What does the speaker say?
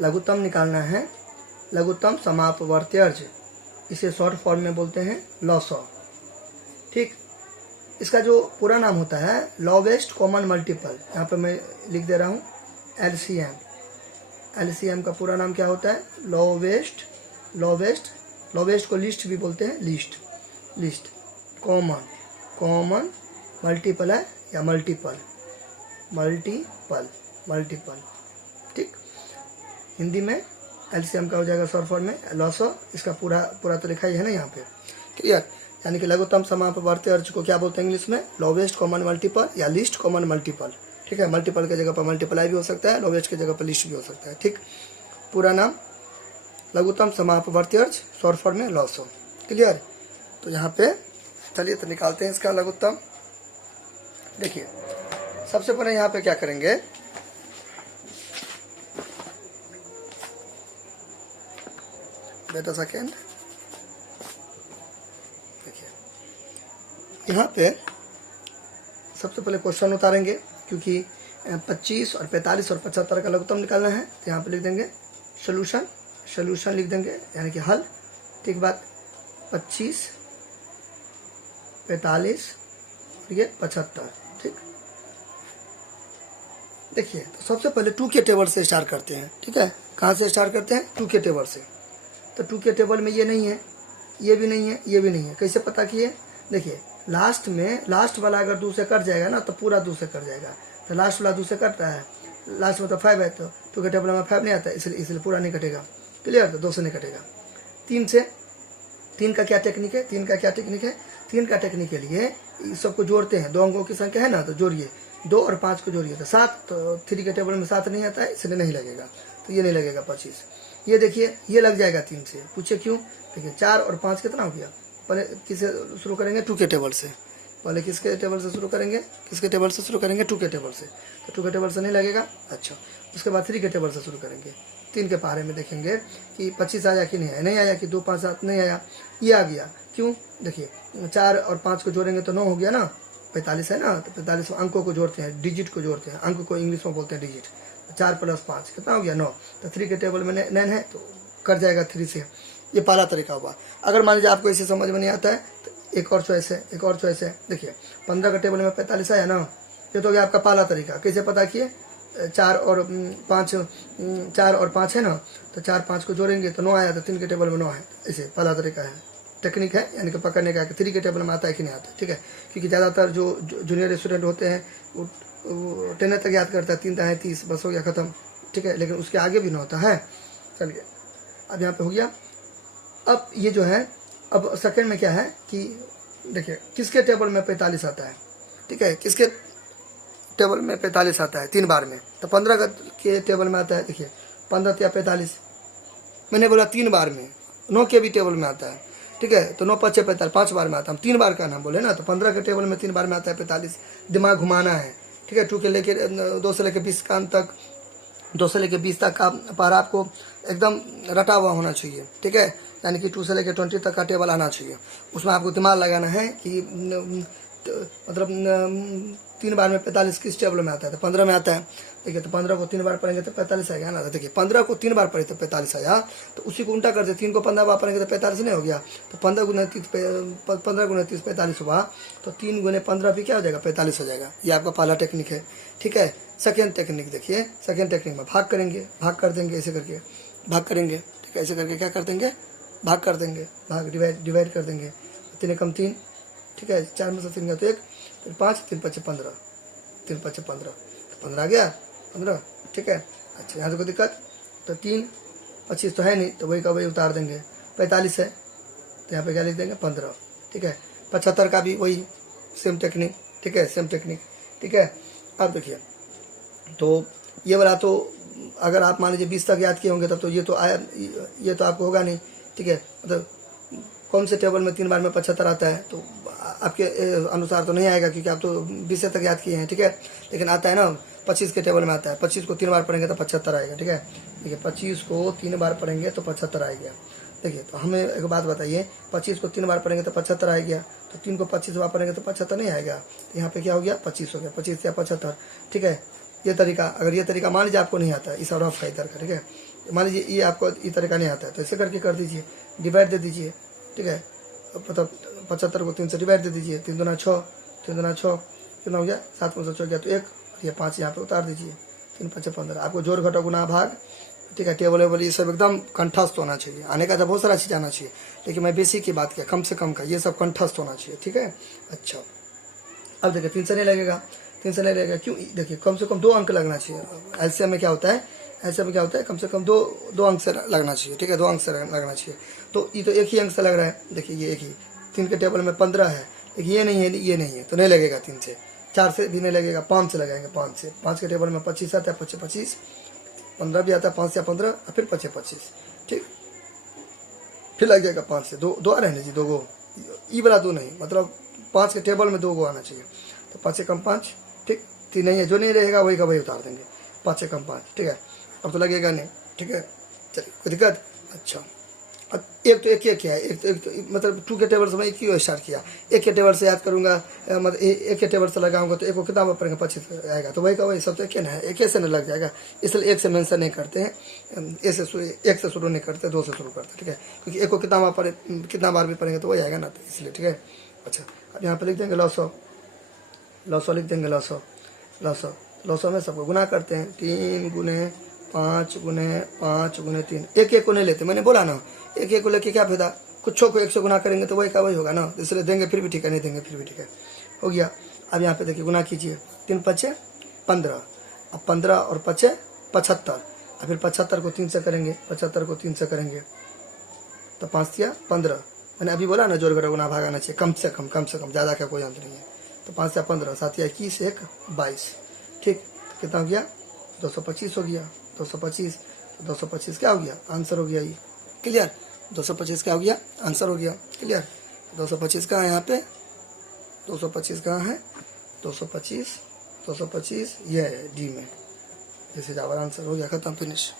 लघुत्तम निकालना है, लघुत्तम समापवर्ती अर्ज, इसे शॉर्ट फॉर्म में बोलते हैं लॉसॉ। ठीक, इसका जो पूरा नाम होता है लोवेस्ट कॉमन मल्टीपल, यहाँ पे मैं लिख दे रहा हूँ LCM। LCM का पूरा नाम क्या होता है? लोवेस्ट को लिस्ट भी बोलते हैं, लिस्ट कॉमन मल्टीपल है या मल्टीपल। ठीक, हिंदी में LCM का हो जाएगा शॉर्ट फॉर्म में लॉसॉ। इसका पूरा तो लिखा ही है ना यहाँ पे, क्लियर। यानी कि लघुत्तम समापवर्ती अर्ज को क्या बोलते हैं इंग्लिश में? लोवेस्ट कॉमन मल्टीपल या लिस्ट कॉमन मल्टीपल। ठीक है, मल्टीपल की जगह पर मल्टीप्लाई भी हो सकता है, लोवेस्ट की जगह पर लिस्ट भी हो सकता है। ठीक, पूरा नाम लघुत्तम समापवर्ती अर्ज, शॉर्ट फॉर्म में लॉसॉ, क्लियर। तो यहाँ पे चलिए तो निकालते हैं इसका लघुत्तम। देखिए सबसे पहले यहाँ पे क्या करेंगे, वेट अ सेकेंड। देखिए यहाँ पे सबसे पहले क्वेश्चन उतारेंगे, क्योंकि 25 और 45 और 75 का लघुत्तम निकालना है। तो यहाँ पे लिख देंगे सोल्यूशन लिख देंगे, यानी कि हल। ठीक बात, 25, 45 और ये 75। ठीक, देखिए तो सबसे पहले 2 के टेबल से स्टार्ट करते हैं। ठीक है, कहाँ से स्टार्ट करते हैं? 2 के टेबल से। तो 2 के टेबल में ये नहीं है, ये भी नहीं है, ये भी नहीं है। कैसे पता किए? देखिए लास्ट वाला अगर 2 से कट जाएगा ना तो पूरा 2 से कट जाएगा। तो लास्ट वाला 2 से कटता है, लास्ट में तो 5 है, तो 2 के टेबल में 5 नहीं आता, इसलिए पूरा नहीं कटेगा, क्लियर। तो 2 से नहीं कटेगा। 3 का क्या टेक्निक है? 3 का टेक्निक के लिए इस सबको जोड़ते हैं। 2 अंकों की संख्या है ना, तो जोड़िए, 2 और 5 को जोड़िए तो 7। तो 3 के टेबल में 7 नहीं आता है, इसलिए नहीं लगेगा। तो ये नहीं लगेगा 25। ये देखिए ये लग जाएगा 3 से। पूछे क्यों? देखिए 4 और 5 कितना हो गया? पहले किसे शुरू करेंगे? 2 के टेबल से। पहले किसके टेबल से शुरू करेंगे? 2 के टेबल से। तो 2 के टेबल से नहीं लगेगा। अच्छा, उसके बाद 3 के टेबल से शुरू करेंगे। 3 के पहाड़े में देखेंगे कि 25 आया कि नहीं आया, कि 2 5 7 नहीं आया, ये आ गया। क्यों? देखिए 4 और 5 को जोड़ेंगे तो 9 हो गया ना, 45 है ना। तो 45 अंकों को जोड़ते हैं, डिजिट को जोड़ते हैं, अंक को इंग्लिश में बोलते हैं डिजिट। 4 + 5 कितना हो गया? 9। तो 3 के टेबल में 9 है, तो कट जाएगा 3 से। ये पहला तरीका हुआ। अगर मान लीजिए आपको इसे समझ में नहीं आता है तो एक और चॉइस है, देखिए 15 का टेबल में 45 आया ना, ये तो हो गया आपका पहला तरीका। कैसे पता किए? 4 और 5 है ना, तो 4 5 को जोड़ेंगे तो 9 आया, तो 3 के टेबल में 9 है। ऐसे पहला तरीका है, टेक्निक है, यानी कि पकड़ने का कि 3 के टेबल में आता है कि नहीं आता। ठीक है, क्योंकि ज़्यादातर जो जूनियर स्टूडेंट होते हैं वो 10 तक याद करता है, 3 है 30, बस हो गया ख़त्म। ठीक है, लेकिन उसके आगे भी ना होता है। चलिए अब यहाँ पे हो गया। अब ये जो है, अब सेकंड में क्या है कि देखिए किसके टेबल में 45 आता है? ठीक है, किसके टेबल में 45 आता है? 3 बार में। तो 15 के टेबल में आता है। देखिए 15 या 45, मैंने बोला 3 बार में। 9 के भी टेबल में आता है। ठीक है, तो 9 5 6 45, 5 बार में आता है। हम 3 बार का नाम बोले ना, तो 15 के टेबल में 3 बार में आता है 45। दिमाग घुमाना है। ठीक है, 2 से लेके 20 का अंत तक, 2 से लेके 20 तक का पारा आपको एकदम रटा हुआ होना चाहिए। ठीक है, यानी कि 2 से लेके 20 तक का टेबल आना चाहिए। उसमें आपको दिमाग लगाना है कि मतलब 3 बार में 45 किस टेबल में आता है? तो 15 में आता है। देखिए तो 15 को 3 बार पढ़ेंगे तो 45 आएगा ना। तो देखिए 15 को 3 बार पढ़े तो 45 आया, तो उसी को उल्टा कर दे, 3 को 15 बार पढ़ेंगे तो 45 नहीं हो गया। तो 15 × 30 45 हुआ, तो 3 × 15 भी क्या हो जाएगा? 45 हो जाएगा। ये आपका पहला टेक्निक है। ठीक है, सेकेंड टेक्निक देखिए, सेकेंड टेक्निक में भाग करेंगे, भाग कर देंगे, ऐसे करके भाग करेंगे। ठीक है, ऐसे करके क्या कर देंगे? भाग कर देंगे, भाग डिवाइड कर देंगे। 3 कम 3, ठीक है, 4 में से 3 गया तो 1, फिर 5, 3 5 15, 3 5 15, तो 15 आ गया, 15। ठीक है, अच्छा यहाँ तो कोई दिक्कत? तो 3 25 तो है नहीं, तो वही का वही उतार देंगे। 45 है तो यहाँ पे क्या लिख देंगे? 15। ठीक है, 75 का भी वही सेम टेक्निक। ठीक है, सेम टेक्निक। ठीक है, अब देखिए तो ये वाला तो अगर आप मान लीजिए 20 तक याद किए होंगे तब तो ये तो आया, ये तो आपको होगा नहीं। ठीक है, मतलब कौन से टेबल में 3 बार में 75 आता है? तो आपके अनुसार तो नहीं आएगा, क्योंकि आप तो 20 तक याद किए हैं। ठीक है, लेकिन आता है ना 25 के टेबल में आता है। 25 को 3 बार पढ़ेंगे तो 75 आएगा। ठीक है, देखिए 25 को 3 बार पढ़ेंगे तो 75 आएगा। देखिए तो हमें एक बात बताइए, 25 को 3 बार पढ़ेंगे तो 75 आएगा, तो 3 को 25 बार पढ़ेंगे तो 75 नहीं आएगा। तो यहाँ पे क्या हो गया? 25 हो गया, 25 या 75। ठीक है, ये तरीका, अगर ये तरीका मान लीजिए आपको नहीं आता है, इस रफ है इधर का, ठीक है, मान लीजिए ये आपको ये तरीका नहीं आता है, तो ऐसे करके कर दीजिए, डिवाइड दे दीजिए, ठीक है, मतलब 75 को 3 से डिवाइड दे दीजिए, 3 दूना 6, 3 दूना 6 कितना हो गया, 7 में से 6 गया तो 1, ये 5 यहाँ पे उतार दीजिए, 3 5 15। आपको जोड़ घटाव गुना भाग, ठीक है, टेबल वेबल ये सब एकदम कंठस्थ होना चाहिए। आने का तो बहुत सारा चीज़ आना चाहिए, लेकिन मैं बेसिक की बात किया, कम से कम का, ये सब कंठस्थ होना चाहिए, ठीक है। अच्छा, अब देखिए 3 से नहीं लगेगा, 3 से नहीं लगेगा, क्यों, देखिए कम से कम 2 अंक लगना चाहिए। एलसीएम में क्या होता है, एलसीएम में क्या होता है, कम से कम दो अंक से लगना चाहिए, ठीक है, 2 अंक से लगना चाहिए। तो ये तो एक ही अंक से लग रहा है, देखिए ये एक ही, 3 के टेबल में 15 है, लेकिन ये नहीं है, ये नहीं है, तो नहीं लगेगा 3 से। 4 से भी नहीं लगेगा, 5 से लगाएंगे, 5 से, 5 के टेबल में 25 आता है, 25 25, 15 भी आता है, 5 से 15, फिर 25 25, ठीक, फिर लग जाएगा 5 से, दो आ रहे हैं जी, 2 गो, ई वाला 2 नहीं, मतलब 5 के टेबल में 2 गो आना चाहिए, तो 5 से कम 5, ठीक, 3 नहीं है, जो नहीं रहेगा वही का वही उतार देंगे, 5 से कम 5, ठीक है, अब तो लगेगा नहीं, ठीक है, चलिए कोई दिक्कत। अच्छा, अब एक तो एक है, एक तो मतलब 2 के टेबल से मैं क्यों स्टार्ट किया, 1 के टेबल से याद करूँगा, मतलब 1 के टेबल से लगाऊंगा तो 1 को कितना पड़ेगा, 25 आएगा, तो वही का वही सब तो एक ना है, 1 से नहीं लग जाएगा, इसलिए 1 से मेंशन नहीं करते हैं, 1 से शुरू नहीं करते, 2 से शुरू करते, ठीक है, क्योंकि 1 को कितना बार भी पढ़ेंगे तो वही आएगा ना, तो इसलिए, ठीक है। अच्छा, अब यहाँ पर लिख देंगे लॉसो लिख देंगे, लॉसो में सबको गुना करते हैं, 3 गुने 5 गुने 5 गुने 3, एक को नहीं लेते, मैंने बोला ना, एक को लेके क्या फायदा, कुछ को 1 से गुना करेंगे तो वही का वही होगा ना, इसलिए देंगे फिर भी ठीक है, नहीं देंगे फिर भी ठीक है, हो गया। अब यहाँ पे देखिए गुना कीजिए, 3 5 15, अब 15 और 5 75, और फिर 75 को 3 से करेंगे, 75 को 3 से करेंगे तो 5 या 15, मैंने अभी बोला ना जोड़ घटा गुना भाग आना चाहिए, कम से कम, ज़्यादा का कोई अंत नहीं है, तो 5 या 15, 7 या 21, 1 22, ठीक, कितना हो गया, 225 हो गया, 225, 225 क्या हो गया, आंसर हो गया, ये क्लियर, 225 क्या हो गया, आंसर हो गया, क्लियर। 225 कहाँ है, यहाँ पे 225 कहाँ है, 225 ये है डी में, जैसे आंसर हो गया, खत्म, फिनिश।